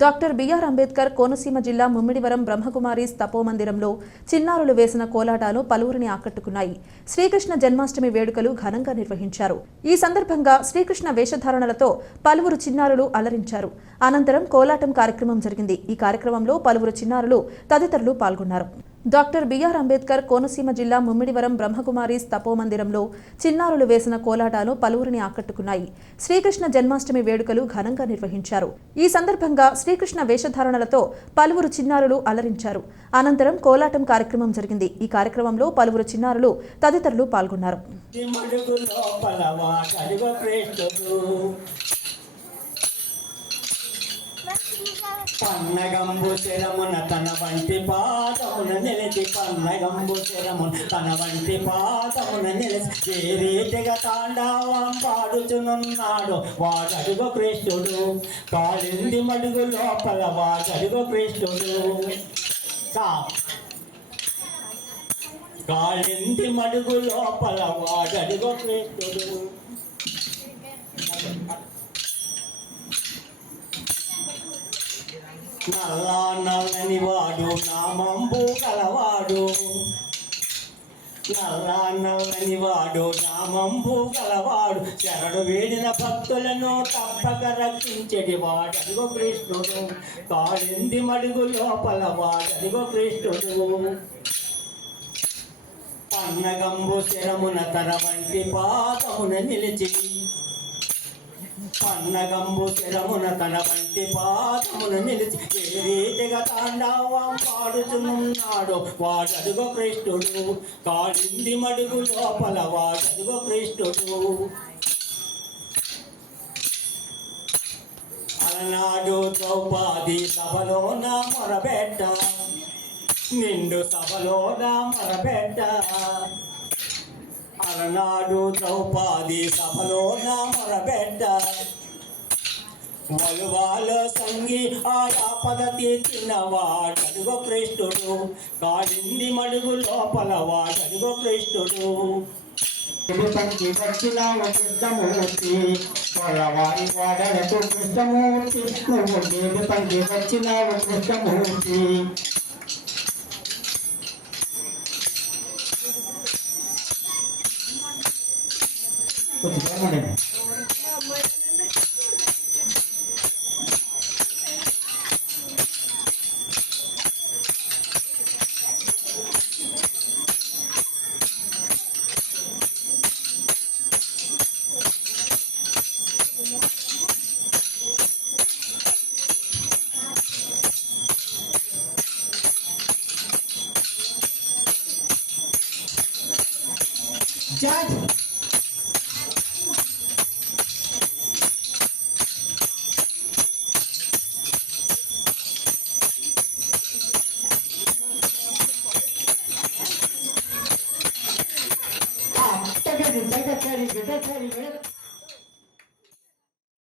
Doctor BR Ambedkar Konaseema జిల్లా ముమ్మిడివరం బ్రహ్మకుమారి తపోమందిరంలో చిన్నారులు వేసిన కోలాటాలు పలువురిని ఆకట్టుకున్నాయి. శ్రీకృష్ణ జన్మాష్టమి వేడుకలు ఘనంగా నిర్వహించారు. ఈ సందర్భంగా శ్రీకృష్ణ వేషధారణలతో పలువురు చిన్నారులు అలరించారు. అనంతరం కోలాటం కార్యక్రమం జరిగింది. ఈ కార్యక్రమంలో పలువురు చిన్నారులు తదితరులు పాల్గొన్నారు. డాక్టర్ బిఆర్ అంబేద్కర్ కోనసీమ జిల్లా ముమ్మిడివరం బ్రహ్మకుమారి తపోమందిరంలో చిన్నారులు వేసిన కోలాటాలు పలువురిని ఆకట్టుకున్నాయి. శ్రీకృష్ణ జన్మాష్టమి వేడుకలు ఘనంగా నిర్వహించారు. ఈ సందర్భంగా శ్రీకృష్ణ వేషధారణలతో పలువురు చిన్నారులు అలరించారు. అనంతరం కోలాటం కార్యక్రమం జరిగింది. ఈ కార్యక్రమంలో పలువురు చిన్నారులు తదితరులు పాల్గొన్నారు మడుగు లోపల వాటడుగ ప్రేష్ఠుడు పన్నగంబు శరమున తన వంటి పాదమున నిలిచి పన్నగంబు శరమున తన వంటి పాదమున నిలిచి ఏ రీతిగా తాండవం పాడుచునున్నాడు వాడడుగు కృష్ణుడు కాలింది మడుగు లోపల వాడడుగు కృష్ణుడు కా. కాళింది మడుగు లోపల వాడడుగు కృష్ణుడు నల్లా నల్లని వాడు నామంబు గలవాడు. నల్లా నల్లని వాడు నామంబు గలవాడు. శరణు వేడిన భక్తులను తప్పక వాడు ఇదిగో కృష్ణుడు కాడింది మడుగు లోపల వాడడుగో కృష్ణుడు పన్నగంబు శరమున తర వంటి పాదమున నిలిచి పన్నగంబు శరమున తన వంటి పాదమున నిలిచి ఏ రీతిగా తాండవం పాడుచునున్నాడు వాడడుగో కృష్ణుడు కాడింది మడుగు లోపల వాడడుగో కృష్ణుడు అలనాడు ద్రౌపది సభలోన మొరబెట్ట నిండు సభలోన మొరబెట్ట అలనాడు ద్రౌపది నా మొరబెడ్డ వలువాల సంగి ఆయా పదతి వాడడుగో కృష్ణుడు కాడింది మడుగు లోపల వాడడుగో కృష్ణుడు తిరుపతి వచ్చిన కృష్ణమూర్తి పొలవారి వాడలకు కృష్ణమూర్తి నువ్వు దేవి పంచి వచ్చిన కృష్ణమూర్తి. కొంచెం గమనండి Judge. Ah, Hedeflerinizi, hedeflerinizi